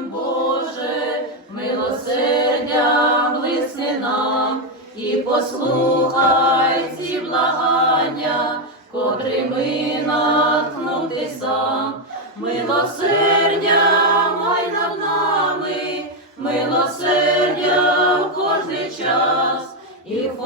Боже, милосердям блисни нам і послухай ці благання, котрі ми наткнув сам. Милосердя май над нами, милосердя в кожний час, і в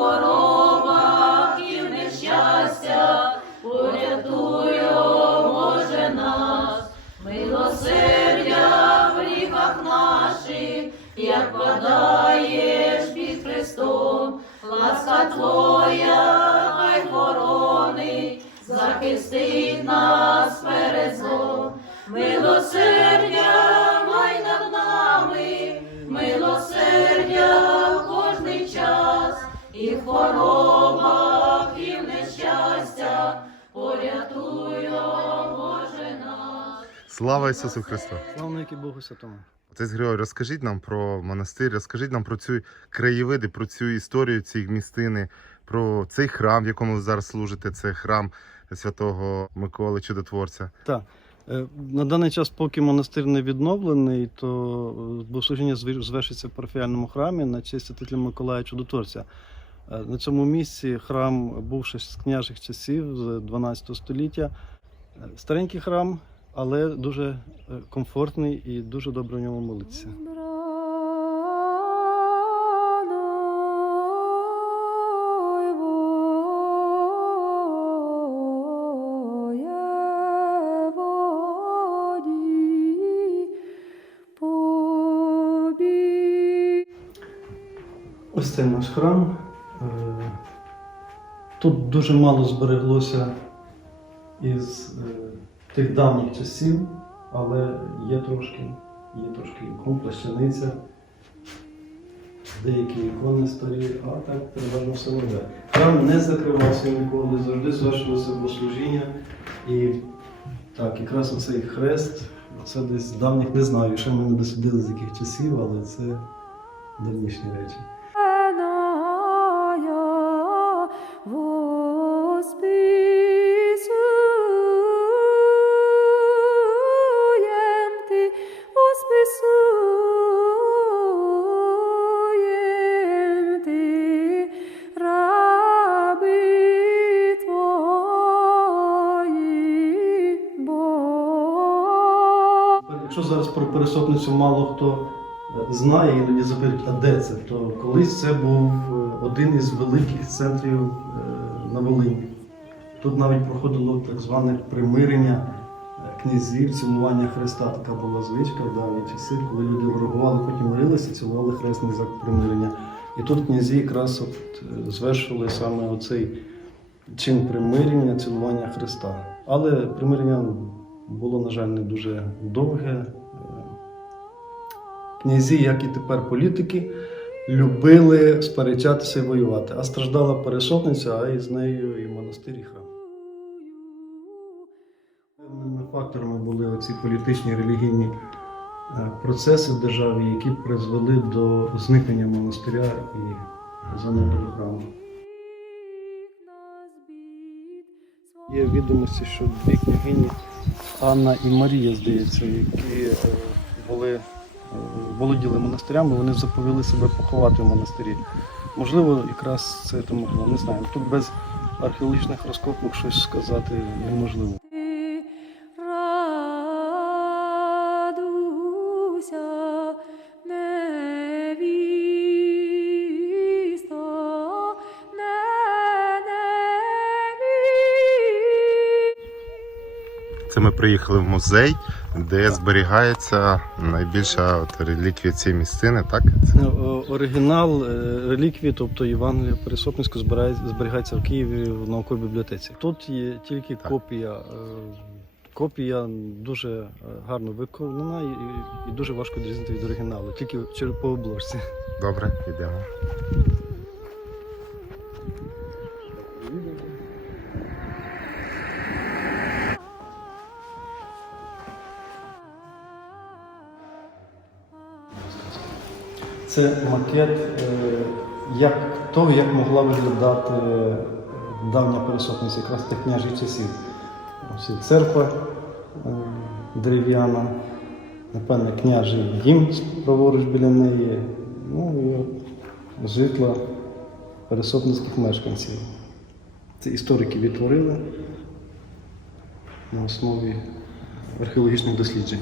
хворобах, і в нещастя, порятуй, о Боже нас. Слава Ісусу Христу! Слава навіки Богу Святому. Отець Григорій, розкажіть нам про монастир, розкажіть нам про цю краєвиди, про цю історію цієї містини, про цей храм, в якому ви зараз служите. Це храм святого Миколи Чудотворця. Так. е, На даний час, поки монастир не відновлений, то е, богослужіння звір- звершиться в парафіальному храмі на честь святителя Миколая Чудотворця. Е, На цьому місці храм був ще з княжих часів, з 12 століття. Е, Старенький храм, але дуже е, комфортний і дуже добре в ньому молитися. Ось це наш храм. Тут дуже мало збереглося із е, тих давніх часів, але є трошки, є трошки ікон, плащаниця, деякі ікони старі, а так переважно все нове. Храм не закривався ніколи, завжди звершувалося богослужіння. І так, якраз оцей хрест, це десь давніх, не знаю, ще ми не дослідили з яких часів, але це давнішні речі. Мало хто е, знає, іноді запитують, а де це, то колись це був е, один із великих центрів е, на Волині. Тут навіть проходило так зване примирення князів, цілування Христа. Така була звичка в давні часи, коли люди ворогували, потім мирилися, цілували хресний знак примирення. І тут князі якраз от звершували саме оцей чин примирення, цілування Христа. Але примирення було, на жаль, не дуже довге. Князі, як і тепер політики, любили сперечатися і воювати. А страждала пересопниця, а із нею і монастир, і храм. Певними факторами були оці політичні релігійні е, процеси в державі, які призвели до зникнення монастиря і занепаду храму. Є відомості, що дві княгині Анна і Марія, здається, які е, були, володіли монастирями, вони заповіли себе поховати в монастирі. Можливо, якраз це тому було, не знаю. Тут без археологічних розкопок щось сказати неможливо. Це ми приїхали в музей, де зберігається найбільша от реліквія цієї містини, так? Е, Оригінал е, реліквії, тобто Євангелія Пересопницького, зберігається в Києві в науковій бібліотеці. Тут є тільки Так. копія. е, Копія дуже е, гарно виконана і, і дуже важко відрізнити від оригіналу, тільки по обложці. Добре, йдемо. Це макет е, як того, як могла виглядати е, давня пересопниця, якраз тих княжих часів. Ось церква е, дерев'яна, напевне, княжий дім праворуч біля неї, ну і житла пересопницьких мешканців. Це історики відтворили на основі археологічних досліджень.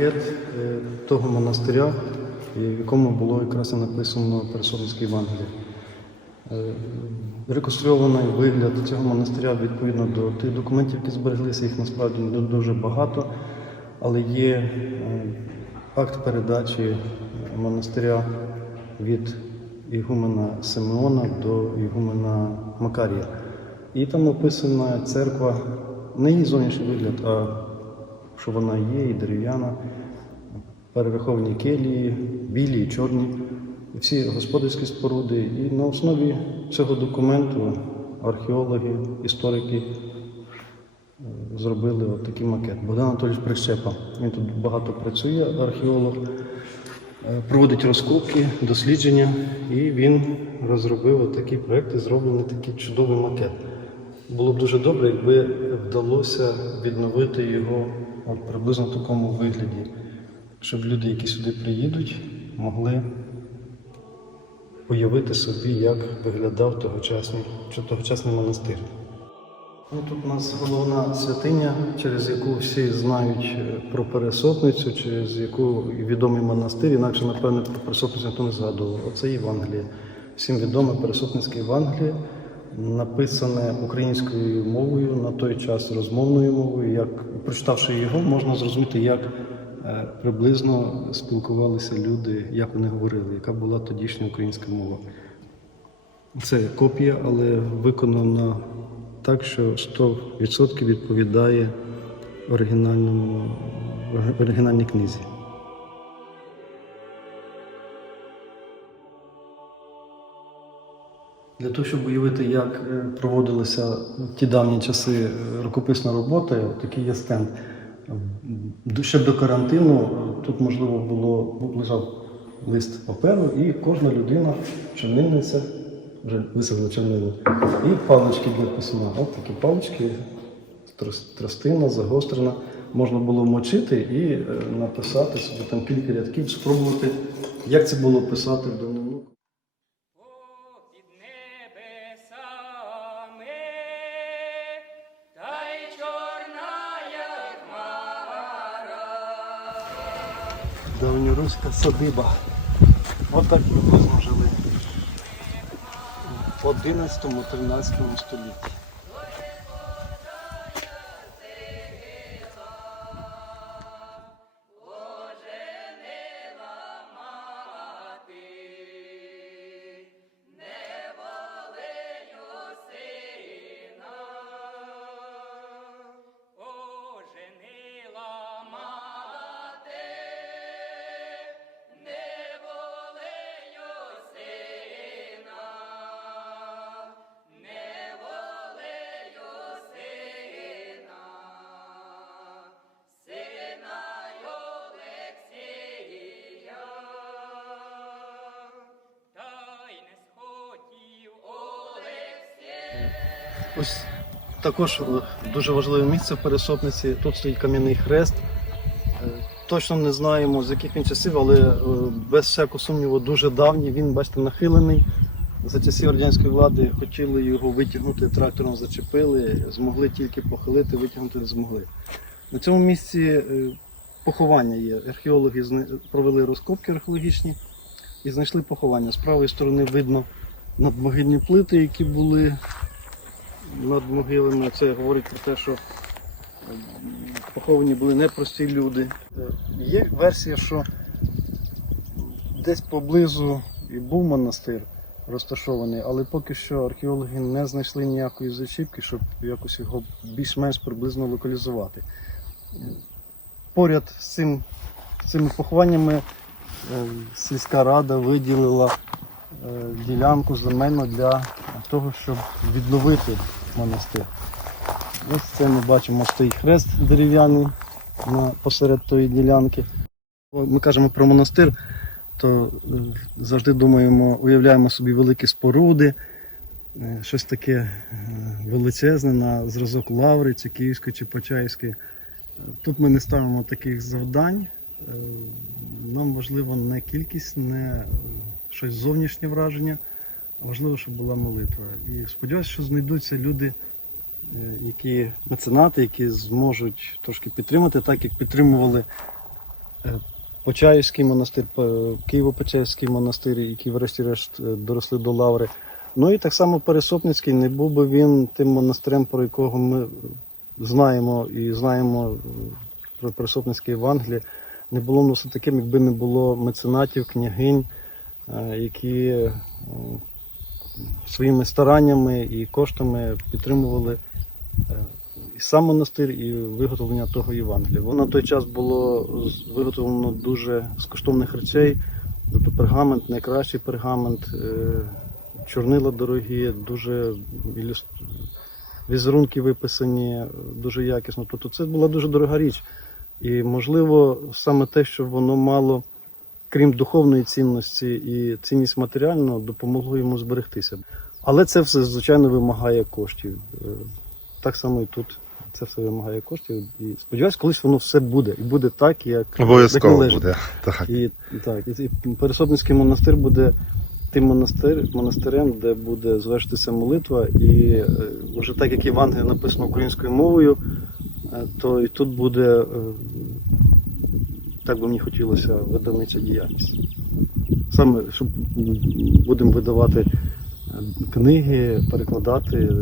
Макет е, того монастиря, в якому було якраз написано Пересопницьке Євангеліє. Е, Реконструйований вигляд цього монастиря відповідно до тих документів, які збереглися, їх насправді дуже багато, але є е, акт передачі монастиря від Ігумена Симеона до Ігумена Макарія. І там описана церква, не її зовнішній вигляд, а що вона є, і дерев'яна, перераховані келії, білі і чорні, всі господарські споруди. І на основі цього документу археологи, історики е, зробили от такий макет. Богдан Анатолійович Прищепа. Він тут багато працює, археолог, е, проводить розкопки, дослідження, і він розробив от такий проект і зроблений такий чудовий макет. Було б дуже добре, якби вдалося відновити його от приблизно в такому вигляді, щоб люди, які сюди приїдуть, могли уявити собі, як виглядав тогочасний, тогочасний монастир. Ну, тут у нас головна святиня, через яку всі знають е, про пересопницю, через яку відомий монастир, інакше, напевне, про пересопницю ніхто не згадував. Оце Євангеліє. Всім відоме пересопницьке Євангеліє, написане українською мовою, на той час розмовною мовою. Як прочитавши його, можна зрозуміти, як е, приблизно спілкувалися люди, як вони говорили, яка була тодішня українська мова. Це копія, але виконана так, що 100% відповідає оригінальному, оригінальній книзі. Для того, щоб уявити, як е, проводилися ті давні часи е, рукописна робота, такий є стенд. Ще до карантину е, тут можливо було лежав лист паперу, і кожна людина, чорнильниця, вже висадила чорнило, і палички для письма. От такі палички, тростина, загострена. Можна було мочити і написати собі там кілька рядків, спробувати, як це було писати в. Давньоруська садиба. Ось так приблизно жили в 11-13 столітті. Ось також е, дуже важливе місце в пересопниці. Тут стоїть кам'яний хрест. Е, Точно не знаємо, з яких він часів, але е, без всякого сумніву дуже давній. Він, бачите, нахилений. За часів радянської влади хотіли його витягнути, трактором зачепили, змогли тільки похилити, витягнути не змогли. На цьому місці поховання є. Археологи провели розкопки археологічні і знайшли поховання. З правої сторони видно надмогильні плити, які були над могилами. Це говорить про те, що поховані були непрості люди. Є версія, що десь поблизу і був монастир розташований, але поки що археологи не знайшли ніякої зачіпки, щоб якось його більш-менш приблизно локалізувати. Поряд з цим, з цими похованнями е, сільська рада виділила е, ділянку земельну для того, щоб відновити монастир. Ось це ми бачимо стоїть хрест дерев'яний посеред тої ділянки. Ми кажемо про монастир, то е, завжди думаємо, уявляємо собі великі споруди, е, щось таке е, величезне на зразок Лавриці, Київської чи Почаївської. Тут ми не ставимо таких завдань. Нам важливо не кількість, не щось зовнішнє враження, важливо, щоб була молитва. І сподіваюся, що знайдуться люди, е, які меценати, які зможуть трошки підтримати, так як підтримували е, Почаївський монастир, Києво-Почаївський монастир, які врешті-решт е, доросли до лаври. Ну і так само Пересопницький, не був би він тим монастирем, про якого ми знаємо і знаємо е, про Пересопницьке Євангеліє, не було все таким, якби не було меценатів, княгинь, е, які е, своїми стараннями і коштами підтримували е, і сам монастир, і виготовлення того Євангелія. Воно на той час було виготовлено дуже з коштовних речей, тобто пергамент, найкращий пергамент, е, чорнила дорогі, дуже візерунки виписані е, дуже якісно. Тобто це була дуже дорога річ. І можливо, саме те, що воно мало, крім духовної цінності і цінність матеріальну, допомогло йому зберегтися. Але це все, звичайно, вимагає коштів. Е, Так само і тут. Це все вимагає коштів. І сподіваюся, колись воно все буде. І буде так, як, Обов'язково буде. Так. І так, і, і Пересопницький монастир буде тим монастир, монастирем, де буде звершитися молитва, і е, вже так як Євангеліє написано українською мовою, е, то і тут буде, так би мені хотілося, видавнича діяльність. Саме, щоб будемо видавати е, книги, перекладати е,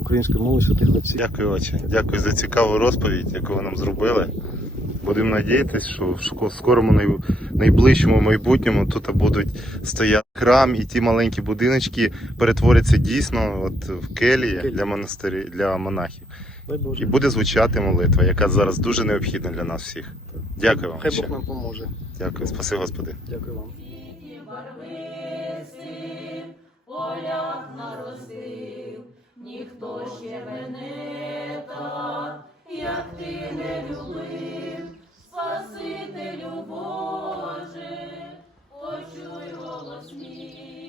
українською мовою святих отців. Дякую, отче. Дякую за цікаву розповідь, яку ви нам зробили. Будемо надіятися, що в скорому найближчому майбутньому тут будуть стояти храм, і ті маленькі будиночки перетворяться дійсно от в келії для монастирів, для монахів. Боже. І буде звучати молитва, яка зараз дуже необхідна для нас всіх. Дякую вам. Хай Бог нам поможе. Дякую, Спасибо Господи. Дякую вам. Олях наростив, ніхто ще мене так, як ти не любив, Спасителю Боже, почуй голос мій.